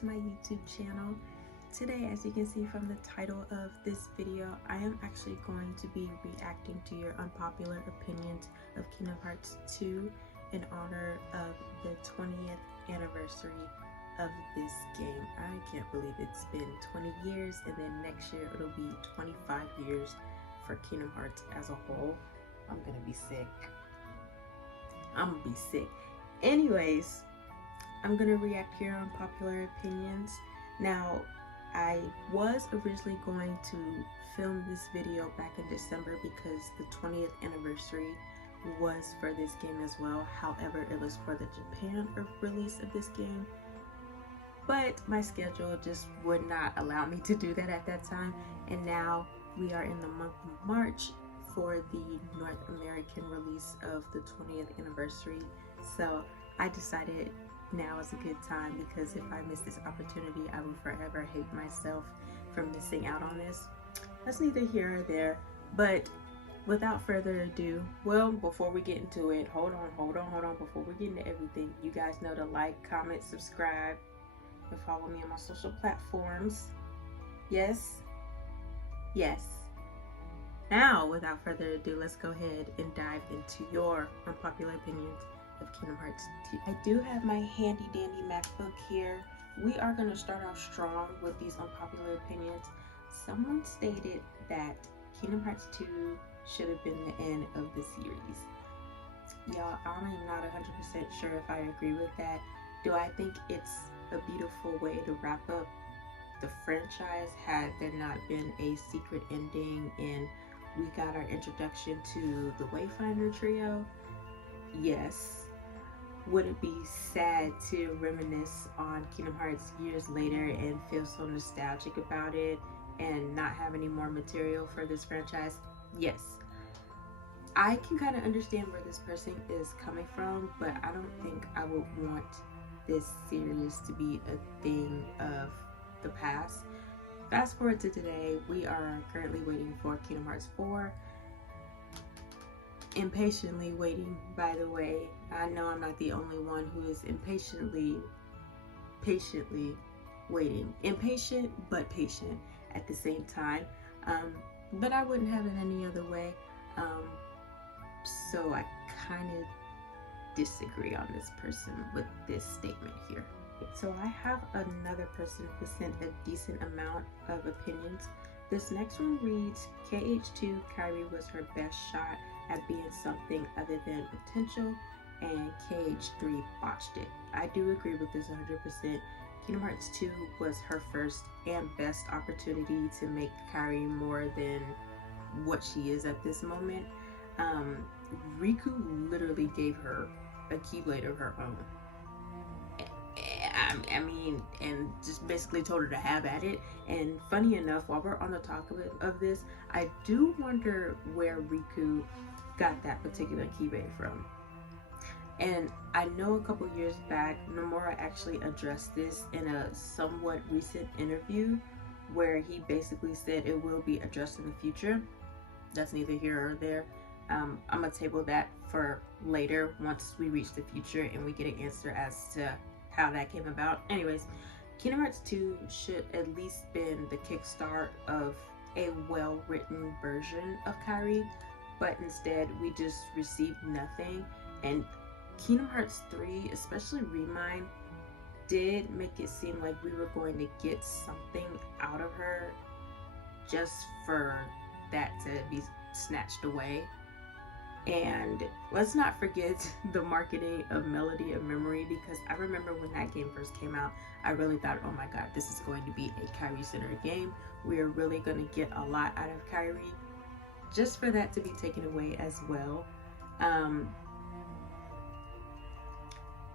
to my YouTube channel. Today, as you can see from the title of this video, I am actually going to be reacting to your unpopular opinions of Kingdom Hearts 2 in honor of the 20th anniversary of this game. I can't believe it's been 20 years, and then next year it'll be 25 years for Kingdom Hearts as a whole. I'm gonna be sick. Anyways, I'm gonna react here on popular opinions. Now, I was originally going to film this video back in December because the 20th anniversary was for this game as well. However, it was for the Japan release of this game, but my schedule just would not allow me to do that at that time. And now we are in the month of March for the North American release of the 20th anniversary. So I decided now is a good time, because if I miss this opportunity, I will forever hate myself for missing out on this. That's neither here nor there, but without further ado, well, before we get into it, hold on, before we get into everything, you guys know to like, comment, subscribe, and follow me on my social platforms. Yes. Now, without further ado, let's go ahead and dive into your unpopular opinions of Kingdom Hearts 2. I do have my handy dandy MacBook here. We are going to start off strong with these unpopular opinions. Someone stated that Kingdom Hearts 2 should have been the end of the series. Y'all, I'm not 100% sure if I agree with that. Do I think it's a beautiful way to wrap up the franchise had there not been a secret ending and we got our introduction to the Wayfinder trio? Yes. Would it be sad to reminisce on Kingdom Hearts years later and feel so nostalgic about it and not have any more material for this franchise? Yes. I can kind of understand where this person is coming from, but I don't think I would want this series to be a thing of the past. Fast forward to today, we are currently waiting for Kingdom Hearts 4. Impatiently waiting, by the way. I know I'm not the only one who is patiently waiting. Impatient, but patient at the same time. But I wouldn't have it any other way. So I kind of disagree on this person with this statement here. So I have another person who sent a decent amount of opinions. This next one reads, KH2 Kairi was her best shot at being something other than potential, and KH3 botched it. I do agree with this 100%. Kingdom Hearts 2 was her first and best opportunity to make Kairi more than what she is at this moment. Riku literally gave her a Keyblade of her own. I mean, and just basically told her to have at it. And funny enough, while we're on the topic of this, I do wonder where Riku got that particular Keyblade from. And I know a couple years back, Nomura actually addressed this in a somewhat recent interview where he basically said it will be addressed in the future. That's neither here or there. I'm gonna table that for later once we reach the future and we get an answer as to how that came about. Anyways, Kingdom Hearts 2 should at least been the kickstart of a well-written version of Kairi, but instead we just received nothing. And Kingdom Hearts 3, especially Remind, did make it seem like we were going to get something out of her just for that to be snatched away. And let's not forget the marketing of Melody of Memory, because I remember when that game first came out, I really thought, oh my god, this is going to be a Kairi-centered game. We are really going to get a lot out of Kairi, just for that to be taken away as well.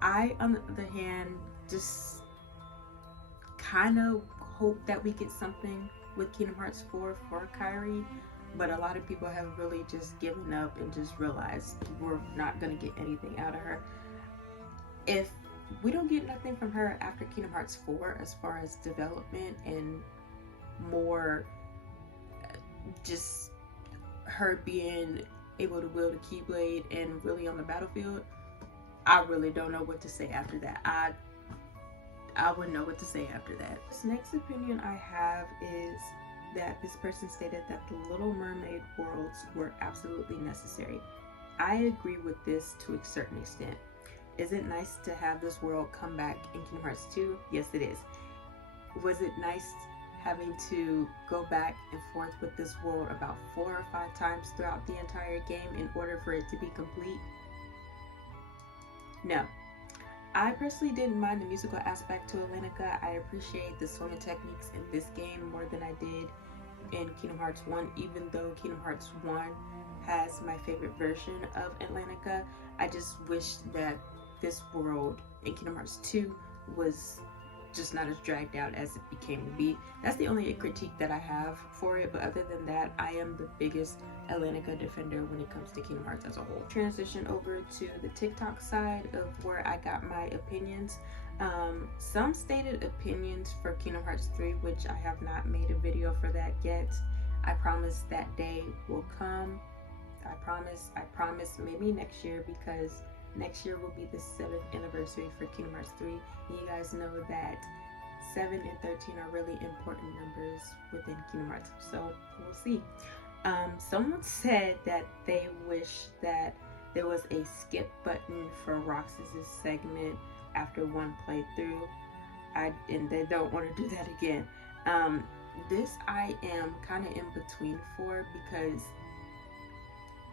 I, on the other hand, just kind of hope that we get something with Kingdom Hearts 4 for Kairi. But a lot of people have really just given up and just realized we're not going to get anything out of her. If we don't get nothing from her after Kingdom Hearts 4 as far as development and more just her being able to wield a Keyblade and really on the battlefield, I really don't know what to say after that. I wouldn't know what to say after that. This next opinion I have is that this person stated that the Little Mermaid worlds were absolutely necessary. I agree with this to a certain extent. Is it nice to have this world come back in Kingdom Hearts 2? Yes, it is. Was it nice having to go back and forth with this world about 4 or 5 times throughout the entire game in order for it to be complete? No. I personally didn't mind the musical aspect to Atlantica. I appreciate the swimming techniques in this game more than I did in Kingdom Hearts 1, even though Kingdom Hearts 1 has my favorite version of Atlantica. I just wish that this world in Kingdom Hearts 2 was just not as dragged out as it became to be. That's the only critique that I have for it, but other than that, I am the biggest Atlantica defender when it comes to Kingdom Hearts as a whole. Transition over to the TikTok side of where I got my opinions. Some stated opinions for Kingdom Hearts 3, which I have not made a video for that yet. I promise that day will come. I promise maybe next year, because next year will be the 7th anniversary for Kingdom Hearts 3. And you guys know that 7 and 13 are really important numbers within Kingdom Hearts. So we'll see. Someone said that they wish that there was a skip button for Roxas's segment after one playthrough. And they don't want to do that again. This I am kind of in between for, because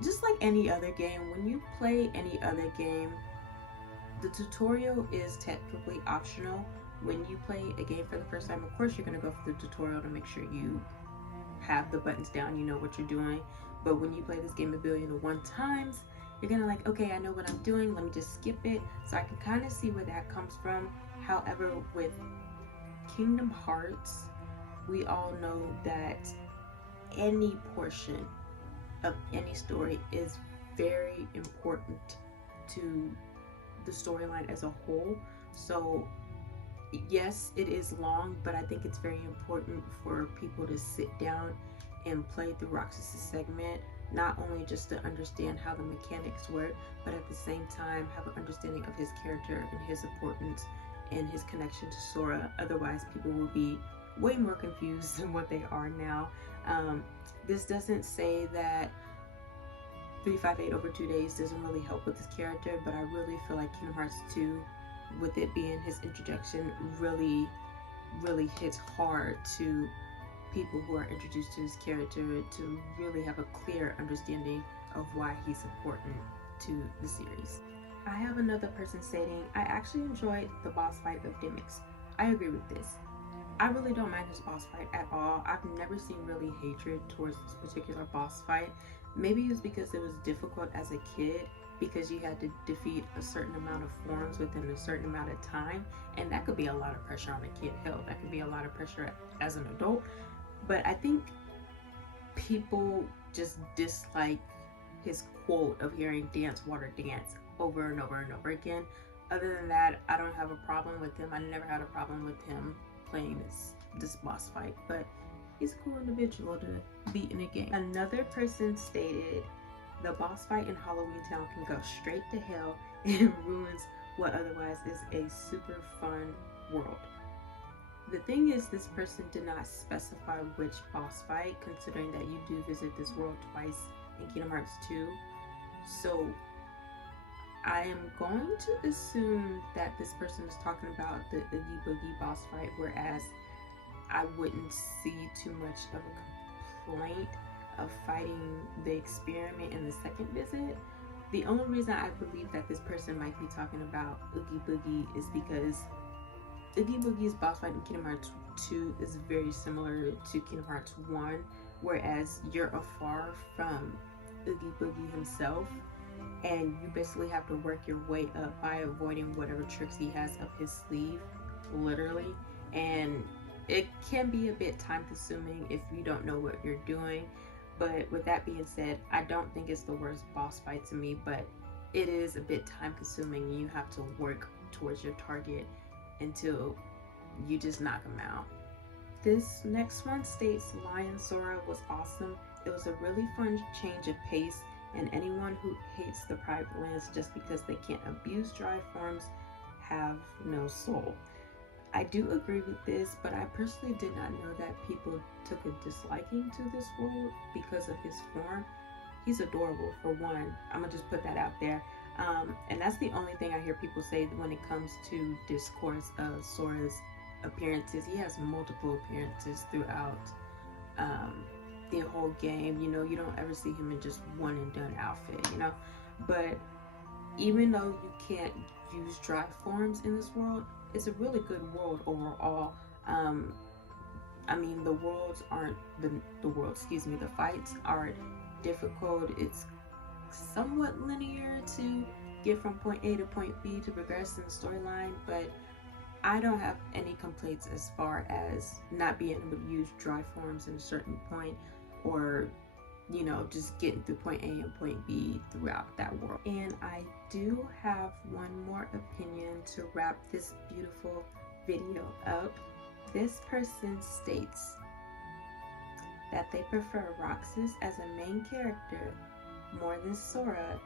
just like any other game, when you play any other game, the tutorial is technically optional. When you play a game for the first time, of course you're going to go through the tutorial to make sure you have the buttons down, you know what you're doing. But when you play this game 1,000,000,001 times, you're gonna like, okay, I know what I'm doing, let me just skip it. So I can kind of see where that comes from. However, with Kingdom Hearts, we all know that any portion of any story is very important to the storyline as a whole. So yes, it is long, but I think it's very important for people to sit down and play through Roxas's segment, not only just to understand how the mechanics work, but at the same time have an understanding of his character and his importance and his connection to Sora. Otherwise, people will be way more confused than what they are now. This doesn't say that 358 over 2 days doesn't really help with his character, but I really feel like Kingdom Hearts 2, with it being his introduction, really hits hard to people who are introduced to his character to really have a clear understanding of why he's important to the series. I have another person stating, I actually enjoyed the boss fight of Demyx. I agree with this. I really don't mind this boss fight at all. I've never seen really hatred towards this particular boss fight. Maybe it was because it was difficult as a kid, because you had to defeat a certain amount of forms within a certain amount of time, and that could be a lot of pressure on a kid. Hell, that could be a lot of pressure as an adult. But I think people just dislike his quote of hearing dance water dance over and over and over again. Other than that, I don't have a problem with him. I never had a problem with him playing this boss fight, but he's a cool individual to beat in a game. Another person stated, the boss fight in Halloween Town can go straight to hell and ruins what otherwise is a super fun world. The thing is, this person did not specify which boss fight, considering that you do visit this world twice in Kingdom Hearts 2. So I am going to assume that this person is talking about the Oogie Boogie boss fight, whereas I wouldn't see too much of a complaint of fighting the experiment in the second visit. The only reason I believe that this person might be talking about Oogie Boogie is because Oogie Boogie's boss fight in Kingdom Hearts 2 is very similar to Kingdom Hearts 1, whereas you're afar from Oogie Boogie himself, and you basically have to work your way up by avoiding whatever tricks he has up his sleeve, literally. And it can be a bit time consuming if you don't know what you're doing. But with that being said, I don't think it's the worst boss fight to me, but it is a bit time consuming, and you have to work towards your target until you just knock them out. This next one states, Lion Sora was awesome. It was a really fun change of pace, and anyone who hates the private lands just because they can't abuse dry forms have no soul. I do agree with this, but I personally did not know that people took a disliking to this world because of his form. He's adorable, for one. I'm gonna just put that out there. And that's the only thing I hear people say when it comes to discourse of Sora's appearances. He has multiple appearances throughout the whole game. You know, you don't ever see him in just one and done outfit, you know. But even though you can't use dry forms in this world, it's a really good world overall. I mean, the worlds aren't the fights aren't difficult. It's somewhat linear to get from point A to point B to progress in the storyline, but I don't have any complaints as far as not being able to use dry forms at a certain point, or you know, just getting through point A and point B throughout that world. And I do have one more opinion to wrap this beautiful video up. This person states that they prefer Roxas as a main character more than Sora,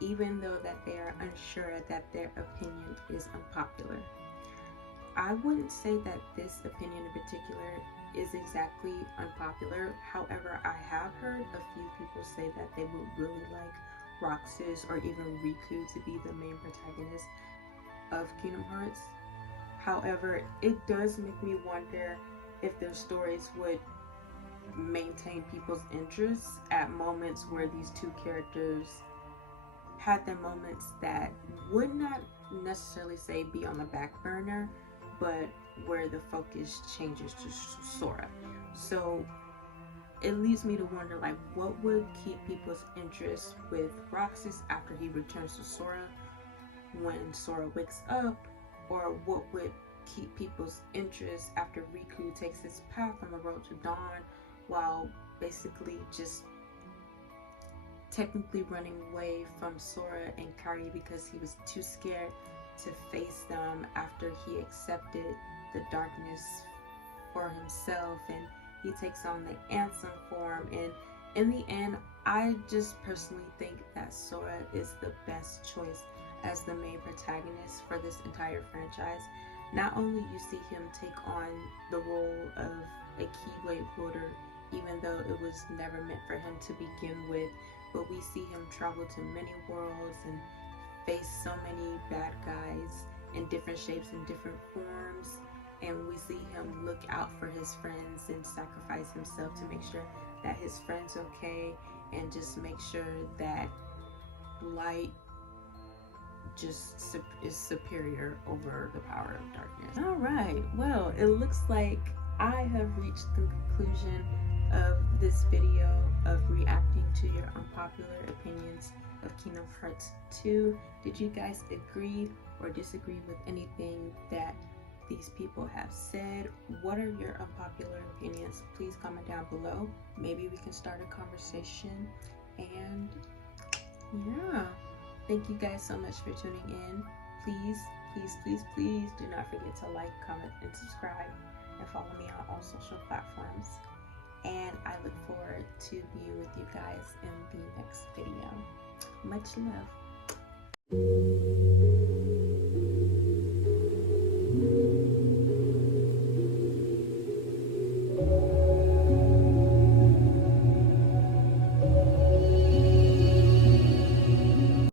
even though that they are unsure that their opinion is unpopular. I wouldn't say that this opinion in particular is exactly unpopular. However, I have heard a few people say that they would really like Roxas or even Riku to be the main protagonist of Kingdom Hearts. However, it does make me wonder if their stories would maintain people's interests at moments where these two characters had their moments that would not necessarily say be on the back burner, but where the focus changes to Sora. So it leads me to wonder, like, what would keep people's interest with Roxas after he returns to Sora when Sora wakes up, or what would keep people's interest after Riku takes his path on the road to Dawn, while basically just technically running away from Sora and Kairi because he was too scared to face them after he accepted the darkness for himself, and he takes on the Ansem form. And in the end, I just personally think that Sora is the best choice as the main protagonist for this entire franchise. Not only you see him take on the role of a Keyblade wielder, even though it was never meant for him to begin with, but we see him travel to many worlds and face so many bad guys in different shapes and different forms, and we see him look out for his friends and sacrifice himself to make sure that his friend's okay, and just make sure that light just is superior over the power of darkness. All right, well, it looks like I have reached the conclusion of this video of reacting to your unpopular opinions of Kingdom Hearts 2. Did you guys agree or disagree with anything that these people have said? What are your unpopular opinions? Please comment down below. Maybe we can start a conversation. And yeah, thank you guys so much for tuning in. Please, please, please, please do not forget to like, comment, and subscribe, and follow me on all social platforms. And I look forward to being with you guys in the next video. Much love.